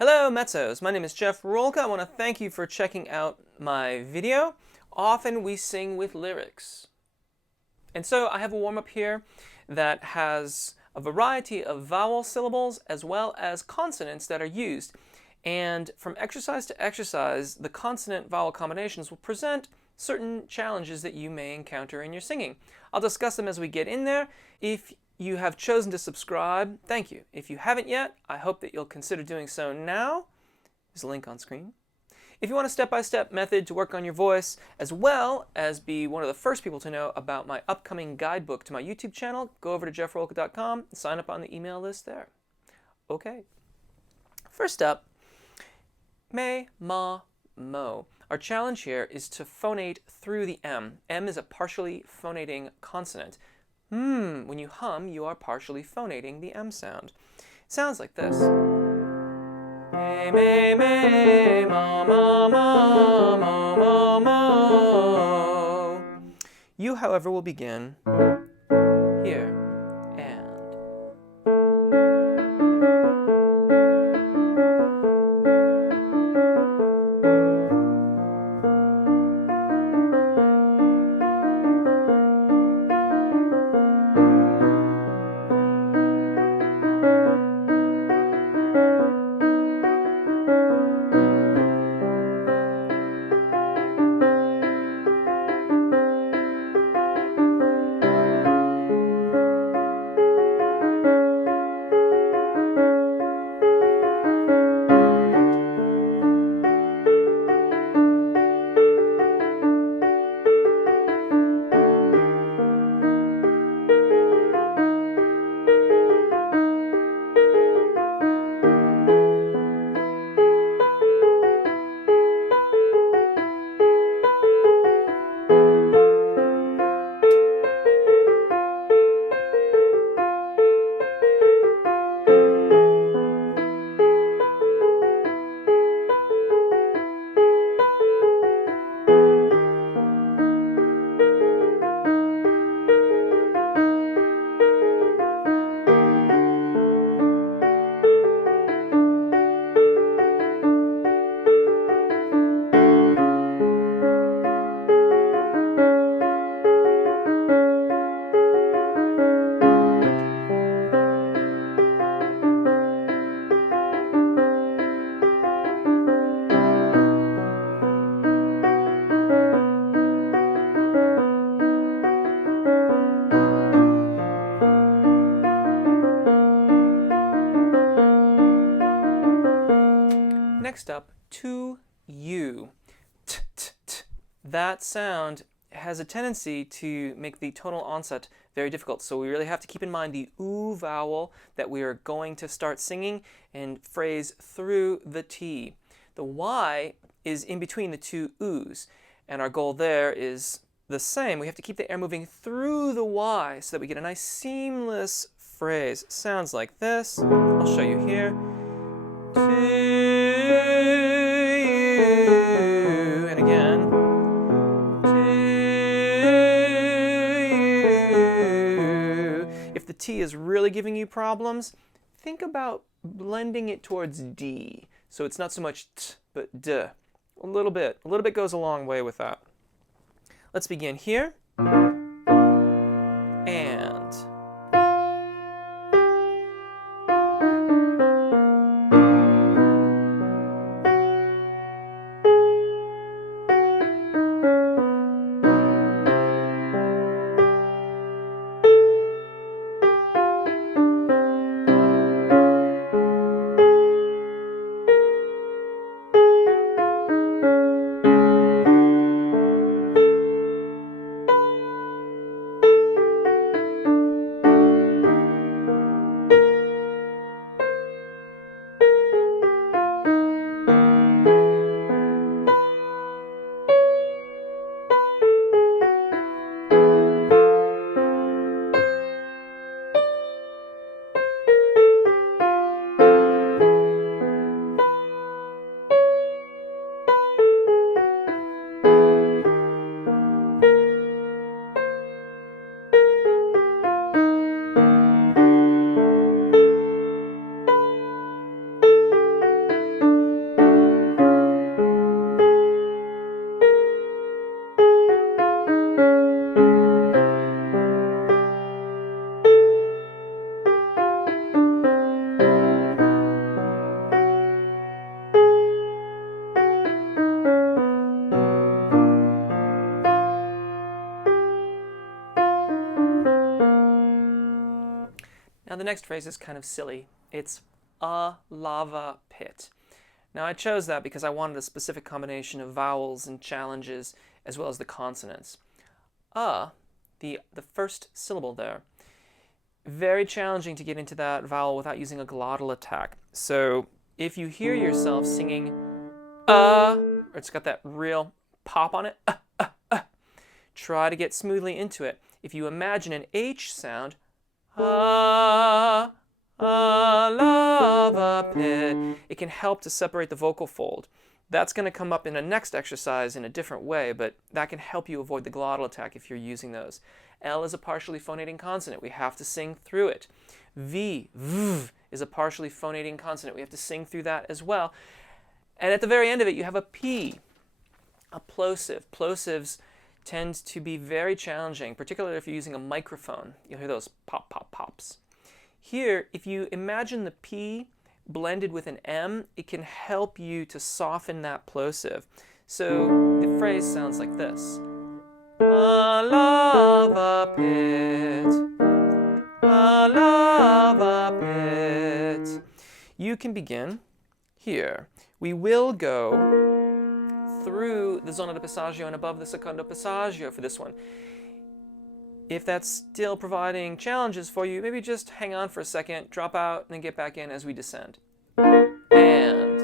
Hello Mezzos, my name is Jeff Rolka. I want to thank you for checking out my video. Often we sing with lyrics. And so I have a warm-up here that has a variety of vowel syllables as well as consonants that are used. And from exercise to exercise, the consonant-vowel combinations will present certain challenges that you may encounter in your singing. I'll discuss them as we get in there. If you have chosen to subscribe, thank you. If you haven't yet, I hope that you'll consider doing so now. There's a link on screen. If you want a step-by-step method to work on your voice, as well as be one of the first people to know about my upcoming guidebook to my YouTube channel, go over to jeffrolka.com and sign up on the email list there. Okay. First up, me, ma, mo. Our challenge here is to phonate through the M. M is a partially phonating consonant. When you hum, you are partially phonating the M sound. It sounds like this. Me, me, me, ma, ma, ma, ma, ma, ma. You, however, will begin here. Next up, to you. T, t, t. That sound has a tendency to make the tonal onset very difficult, so we really have to keep in mind the oo vowel that we are going to start singing and phrase through the T. The Y is in between the two oos, and our goal there is the same. We have to keep the air moving through the Y so that we get a nice seamless phrase. Sounds like this. I'll show you here. To you, and again, to you. If the T is really giving you problems, think about blending it towards D. So it's not so much T, but D. A little bit goes a long way with that. Let's begin here. And the next phrase is kind of silly. It's a lava pit. Now I chose that because I wanted a specific combination of vowels and challenges as well as the consonants. The first syllable there, very challenging to get into that vowel without using a glottal attack. So if you hear yourself singing or it's got that real pop on it, try to get smoothly into it. If you imagine an H sound, a lava pit, it can help to separate the vocal fold. That's going to come up in a next exercise in a different way, but that can help you avoid the glottal attack if you're using those. L is a partially phonating consonant. We have to sing through it. V is a partially phonating consonant. We have to sing through that as well. And at the very end of it, you have a P, a plosive. Plosives tend to be very challenging, particularly if you're using a microphone. You'll hear those pop, pop, pops. Here, if you imagine the P blended with an M, it can help you to soften that plosive. So the phrase sounds like this. A lava pit, a lava pit. You can begin here. We will go through the zona di passaggio and above the secondo passaggio for this one. If that's still providing challenges for you, maybe just hang on for a second, drop out, and then get back in as we descend. And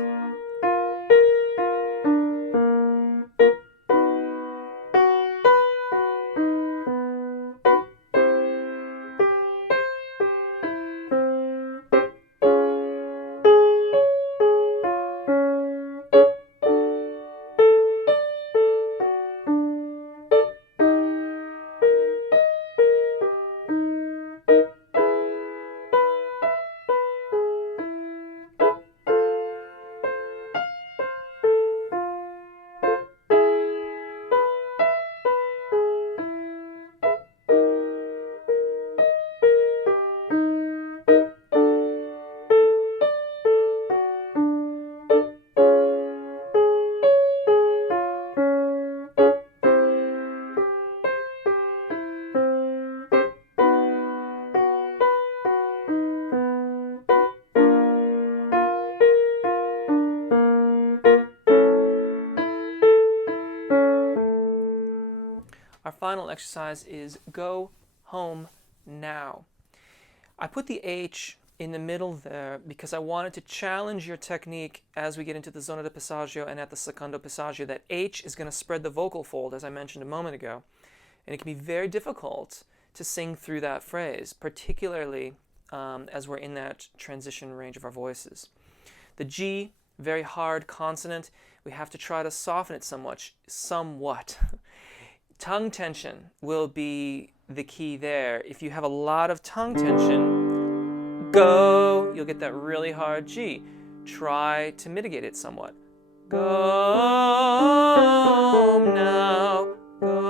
our final exercise is go home now. I put the H in the middle there because I wanted to challenge your technique as we get into the zona di passaggio and at the secondo passaggio. That H is going to spread the vocal fold, as I mentioned a moment ago, and it can be very difficult to sing through that phrase, particularly as we're in that transition range of our voices. The G, very hard consonant, we have to try to soften it somewhat. Tongue tension will be the key there. If you have a lot of tongue tension, go, you'll get that really hard G. Try to mitigate it somewhat. Go home now, go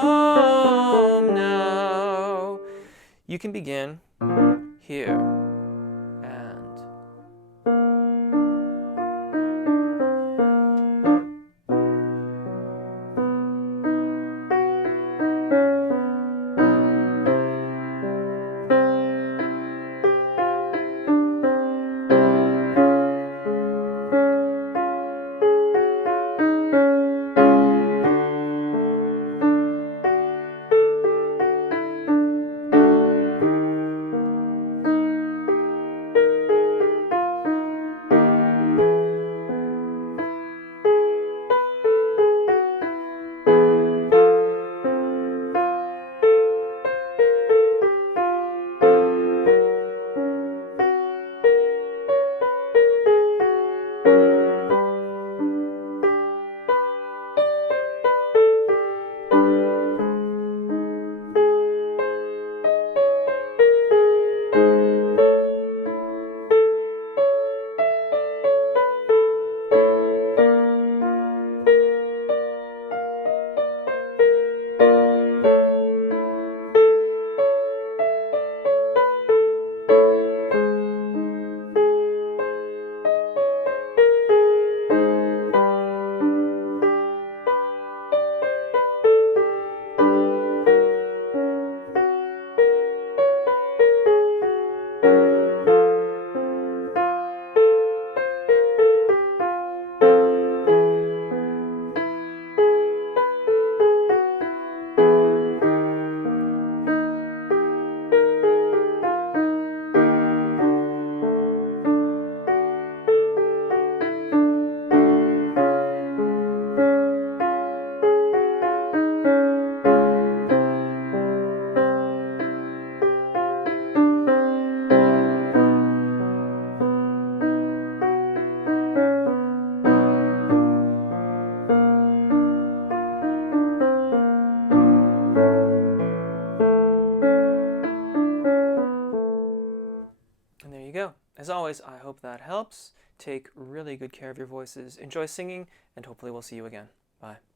home now. You can begin here. go. As always, I hope that helps. Take really good care of your voices. Enjoy singing, and hopefully we'll see you again. Bye.